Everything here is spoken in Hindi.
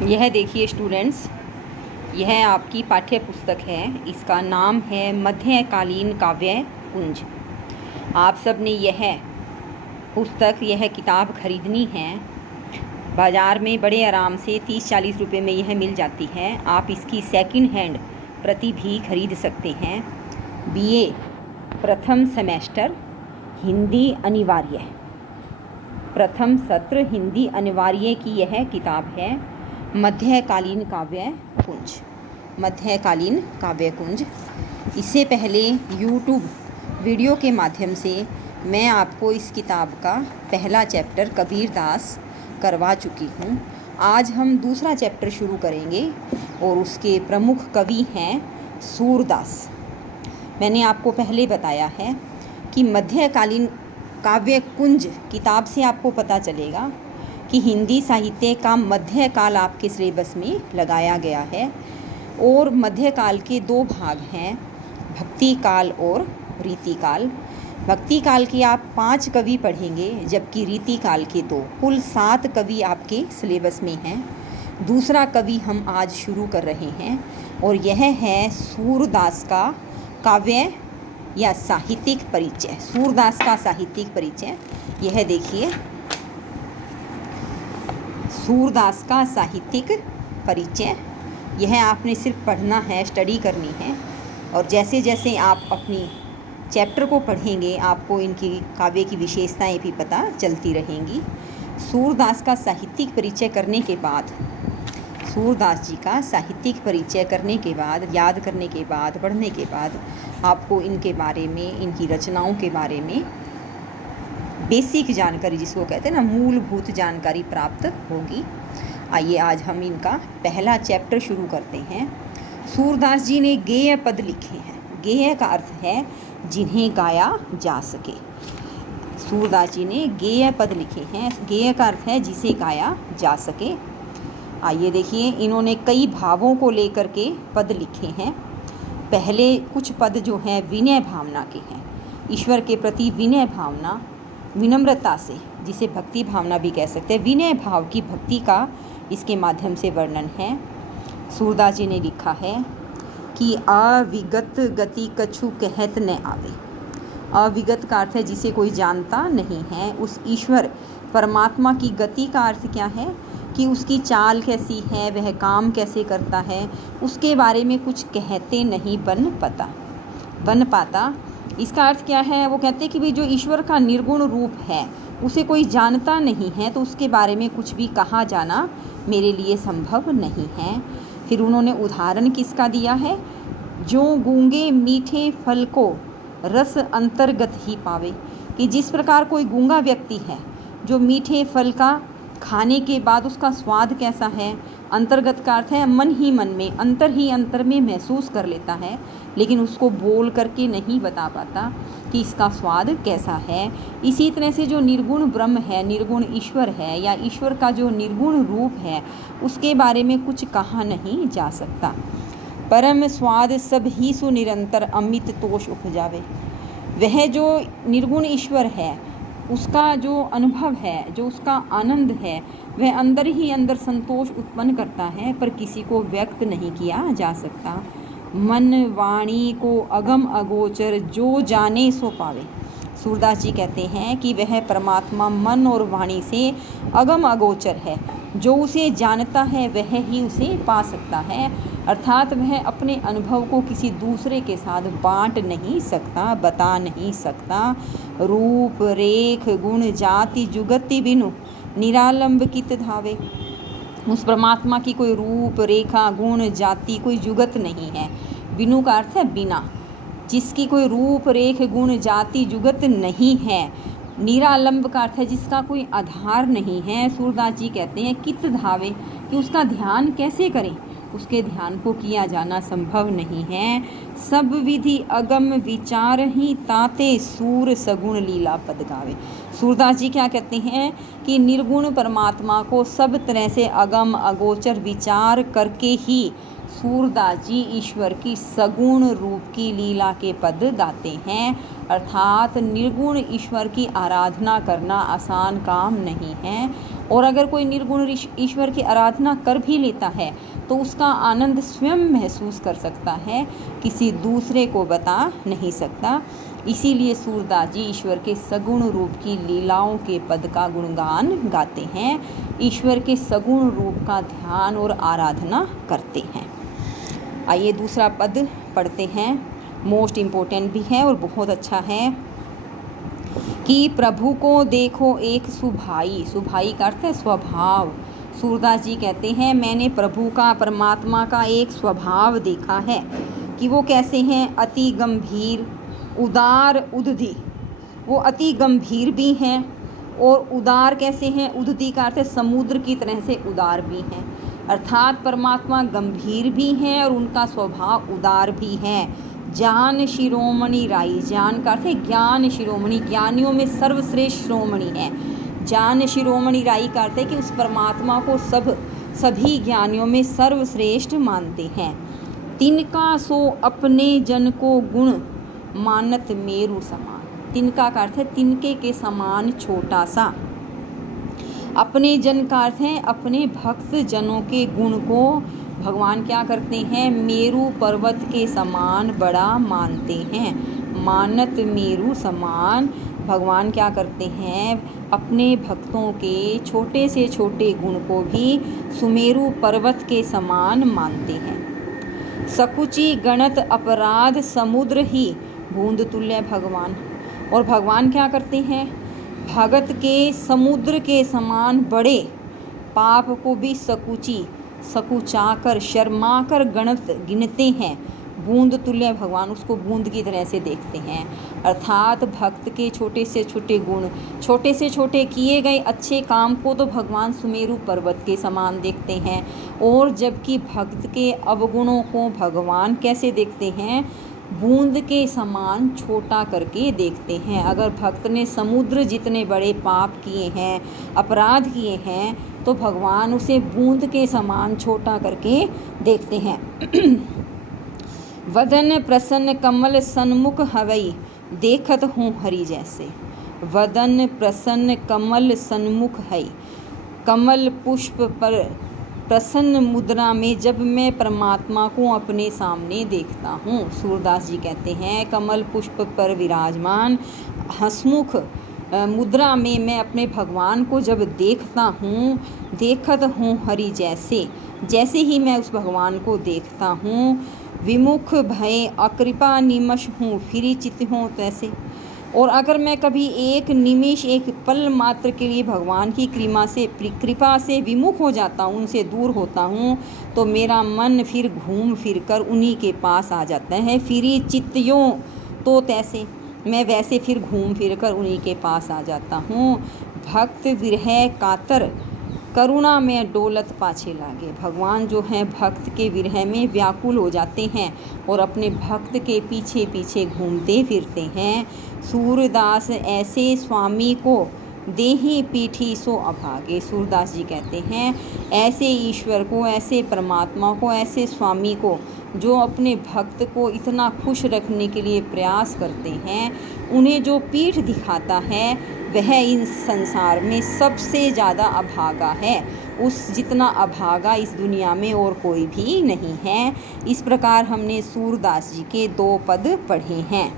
यह देखिए स्टूडेंट्स, यह आपकी पाठ्य पुस्तक है। इसका नाम है मध्यकालीन काव्य कुंज। आप सब ने यह किताब खरीदनी है। बाज़ार में बड़े आराम से 30-40 रुपये में यह मिल जाती है। आप इसकी सेकंड हैंड प्रति भी खरीद सकते हैं। बीए प्रथम सेमेस्टर हिंदी अनिवार्य, प्रथम सत्र हिंदी अनिवार्य की यह किताब है मध्यकालीन काव्य कुंज। मध्यकालीन काव्य कुंज। इससे पहले यूट्यूब वीडियो के माध्यम से मैं आपको इस किताब का पहला चैप्टर कबीरदास करवा चुकी हूँ। आज हम दूसरा चैप्टर शुरू करेंगे और उसके प्रमुख कवि हैं सूरदास। मैंने आपको पहले बताया है कि मध्यकालीन काव्य कुंज किताब से आपको पता चलेगा कि हिंदी साहित्य का मध्यकाल आपके सिलेबस में लगाया गया है और मध्यकाल के दो भाग हैं, भक्ति काल और रीति काल। भक्ति काल के आप 5 कवि पढ़ेंगे, जबकि रीति काल के 2, कुल 7 कवि आपके सिलेबस में हैं। दूसरा कवि हम आज शुरू कर रहे हैं और यह है सूरदास का काव्य या साहित्यिक परिचय। सूरदास का साहित्यिक परिचय यह देखिए, सूरदास का साहित्यिक परिचय। यह आपने सिर्फ पढ़ना है, स्टडी करनी है, और जैसे जैसे आप अपनी चैप्टर को पढ़ेंगे आपको इनकी काव्य की विशेषताएं भी पता चलती रहेंगी। सूरदास का साहित्यिक परिचय करने के बाद, सूरदास जी का साहित्यिक परिचय करने के बाद, याद करने के बाद, पढ़ने के बाद आपको इनके बारे में, इनकी रचनाओं के बारे में बेसिक जानकारी, जिसको कहते हैं ना मूलभूत जानकारी, प्राप्त होगी। आइए आज हम इनका पहला चैप्टर शुरू करते हैं। सूरदास जी ने गेय पद लिखे हैं। गेय का अर्थ है जिन्हें गाया जा सके। सूरदास जी ने गेय पद लिखे हैं। गेय का अर्थ है जिसे गाया जा सके। आइए देखिए, इन्होंने कई भावों को लेकर के पद लिखे हैं। पहले कुछ पद जो हैं विनय भावना के हैं, ईश्वर के प्रति विनय भावना, विनम्रता से, जिसे भक्ति भावना भी कह सकते हैं, विनय भाव की भक्ति का इसके माध्यम से वर्णन है। सूरदास जी ने लिखा है कि अविगत गति कछु कहत न आवे। अविगत का अर्थ है जिसे कोई जानता नहीं है। उस ईश्वर परमात्मा की गति का अर्थ क्या है कि उसकी चाल कैसी है, वह काम कैसे करता है, उसके बारे में कुछ कहते नहीं बन पाता। इसका अर्थ क्या है? वो कहते हैं कि भाई जो ईश्वर का निर्गुण रूप है उसे कोई जानता नहीं है, तो उसके बारे में कुछ भी कहा जाना मेरे लिए संभव नहीं है। फिर उन्होंने उदाहरण किसका दिया है? जो गूंगे मीठे फल को रस अंतर्गत ही पावे, कि जिस प्रकार कोई गूंगा व्यक्ति है जो मीठे फल का खाने के बाद उसका स्वाद कैसा है, अंतर्गत का अर्थ है मन ही मन में, अंतर ही अंतर में महसूस कर लेता है, लेकिन उसको बोल करके नहीं बता पाता कि इसका स्वाद कैसा है। इसी तरह से जो निर्गुण ब्रह्म है, निर्गुण ईश्वर है, या ईश्वर का जो निर्गुण रूप है, उसके बारे में कुछ कहा नहीं जा सकता। परम स्वाद सब ही सु निरंतर अमित तोष उपजावे। वह जो निर्गुण ईश्वर है उसका जो अनुभव है, जो उसका आनंद है, वह अंदर ही अंदर संतोष उत्पन्न करता है, पर किसी को व्यक्त नहीं किया जा सकता। मन वाणी को अगम अगोचर जो जाने सो पावे। सूरदास जी कहते हैं कि वह परमात्मा मन और वाणी से अगम अगोचर है, जो उसे जानता है वह ही उसे पा सकता है। अर्थात वह अपने अनुभव को किसी दूसरे के साथ बांट नहीं सकता, बता नहीं सकता। रूप रेख गुण जाति जुगति बिनु निरालंब कित धावे। उस परमात्मा की कोई रूप रेखा गुण जाति कोई जुगत नहीं है। बिनु का अर्थ है बिना, जिसकी कोई रूप रेख गुण जाति जुगत नहीं है। निरालंब का अर्थ है जिसका कोई आधार नहीं है। सूरदास जी कहते हैं कित धावे, कि उसका ध्यान कैसे करें, उसके ध्यान को किया जाना संभव नहीं है। सब विधि अगम विचार ही ताते सूर सगुण लीला पद गावे। सूरदास जी क्या कहते हैं कि निर्गुण परमात्मा को सब तरह से अगम अगोचर विचार करके ही सूरदास जी ईश्वर की सगुण रूप की लीला के पद गाते हैं। अर्थात निर्गुण ईश्वर की आराधना करना आसान काम नहीं है, और अगर कोई निर्गुण ईश्वर की आराधना कर भी लेता है तो उसका आनंद स्वयं महसूस कर सकता है, किसी दूसरे को बता नहीं सकता। इसीलिए सूरदास जी ईश्वर के सगुण रूप की लीलाओं के पद का गुणगान गाते हैं, ईश्वर के सगुण रूप का ध्यान और आराधना करते हैं। आइए दूसरा पद पढ़ते हैं, मोस्ट इम्पोर्टेंट भी है और बहुत अच्छा है कि प्रभु को देखो एक सुभाई। सुभाई का अर्थ है स्वभाव। सूरदास जी कहते हैं मैंने प्रभु का, परमात्मा का एक स्वभाव देखा है कि वो कैसे हैं, अति गंभीर उदार उद्दि। वो अति गंभीर भी हैं और उदार कैसे हैं, उद्दि का अर्थ है समुद्र की तरह से उदार भी हैं। अर्थात परमात्मा गंभीर भी हैं और उनका स्वभाव उदार भी है। ज्ञान शिरोमणि राई, ज्ञान का अर्थ है ज्ञान शिरोमणि, ज्ञानियों में सर्वश्रेष्ठ शिरोमणि है। ज्ञान शिरोमणि राई का अर्थ है कि उस परमात्मा को सभी ज्ञानियों में सर्वश्रेष्ठ मानते हैं। तिनका सो अपने जन को गुण मानत मेरु समान। तिनका का अर्थ है तिनके के समान छोटा सा। अपने जन का अर्थ है अपने भक्त जनों के गुण को भगवान क्या करते हैं, मेरु पर्वत के समान बड़ा मानते हैं। मानत मेरु समान, भगवान क्या करते हैं, अपने भक्तों के छोटे से छोटे गुण को भी सुमेरु पर्वत के समान मानते हैं। सकुचि गणत अपराध समुद्र ही बूंद तुल्य भगवान। और भगवान क्या करते हैं, भगत के समुद्र के समान बड़े पाप को भी सकुचाकर शर्माकर गिनते हैं। बूंद तुल्य भगवान, उसको बूंद की तरह से देखते हैं। अर्थात भक्त के छोटे से छोटे गुण, छोटे से छोटे किए गए अच्छे काम को तो भगवान सुमेरु पर्वत के समान देखते हैं, और जबकि भक्त के अवगुणों को भगवान कैसे देखते हैं, बूंद के समान छोटा करके देखते हैं। अगर भक्त ने समुद्र जितने बड़े पाप किए हैं, अपराध किए हैं, तो भगवान उसे बूंद के समान छोटा करके देखते हैं। वदन प्रसन्न कमल सन्मुख हवई देखत हूँ हरि जैसे। वदन प्रसन्न कमल सन्मुख है, कमल पुष्प पर प्रसन्न मुद्रा में जब मैं परमात्मा को अपने सामने देखता हूँ। सूरदास जी कहते हैं कमल पुष्प पर विराजमान हंसमुख मुद्रा में मैं अपने भगवान को जब देखता हूँ, देखत हूँ हरि जैसे, जैसे ही मैं उस भगवान को देखता हूँ, विमुख भय अकृपा निमश हूँ फिरी चित्त हूँ तैसे। और अगर मैं कभी एक निमिष, एक पल मात्र के लिए भगवान की कृपा से विमुख हो जाता हूँ, उनसे दूर होता हूँ, तो मेरा मन फिर घूम फिर कर उन्हीं के पास आ जाता है। फिरी चित्तयों तो तैसे, मैं वैसे फिर घूम फिर कर उन्हीं के पास आ जाता हूँ। भक्त विरह कातर करुणा में डोलत पाछे लागे। भगवान जो हैं भक्त के विरह में व्याकुल हो जाते हैं और अपने भक्त के पीछे पीछे घूमते फिरते हैं। सूरदास ऐसे स्वामी को देही पीठी सो अभागे। सूरदास जी कहते हैं ऐसे ईश्वर को, ऐसे परमात्मा को, ऐसे स्वामी को जो अपने भक्त को इतना खुश रखने के लिए प्रयास करते हैं, उन्हें जो पीठ दिखाता है वह इन संसार में सबसे ज़्यादा अभागा है। उस जितना अभागा इस दुनिया में और कोई भी नहीं है। इस प्रकार हमने सूरदास जी के 2 पद पढ़े हैं।